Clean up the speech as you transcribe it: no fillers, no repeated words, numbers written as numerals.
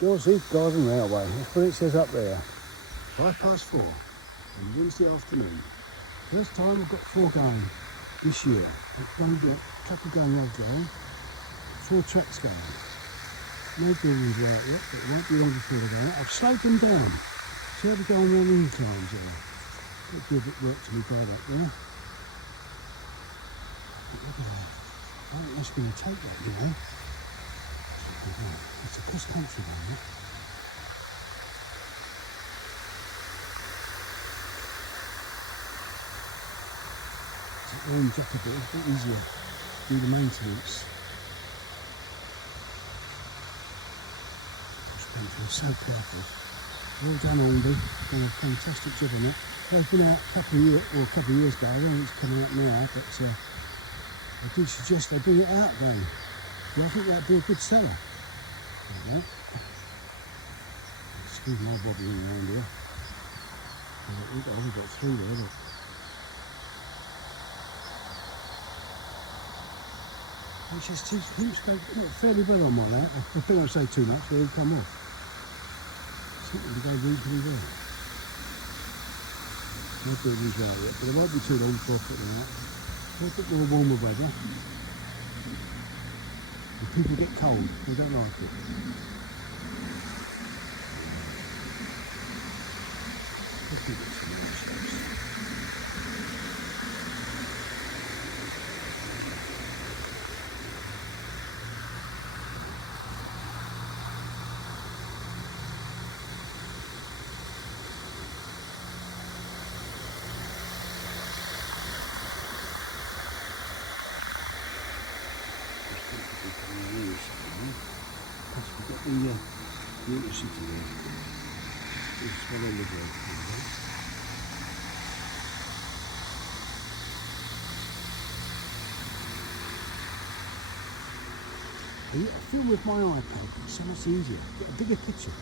Daws Heath Garden Railway, that's what it says up there. 4:05 on Wednesday afternoon. First time I've got 4 going this year. One couple going the other day, 4 tracks going. No buildings are out yet, but it won't be long before they're going. I've slowed them down. See how they're going around the inclines there. That'll do a bit of work to me by that there. But look at that. I think that's going to take that, you know. It's a cross country one, yeah? It's orange up a bit, it's a bit easier to do the maintenance. Cross country, so careful. Well done, Aldi, done a fantastic job on it. They've been out a couple of years ago, I don't think it's coming out now, but I did suggest they bring it out again. Yeah, I think that'd be a good seller. Like that. Excuse my bobbing around here. I've only got 3 there, but it's just keeps going fairly well on my lap. I don't say too much, so it'll come off. It's not going to go really well. No buildings right yet, but it won't be too long before I put them out. A bit more warmer weather. And people get cold, they don't like it. Let's get some more shots. The university there. It's what I live with. I film with my iPad, it's so much easier. Get a bigger picture.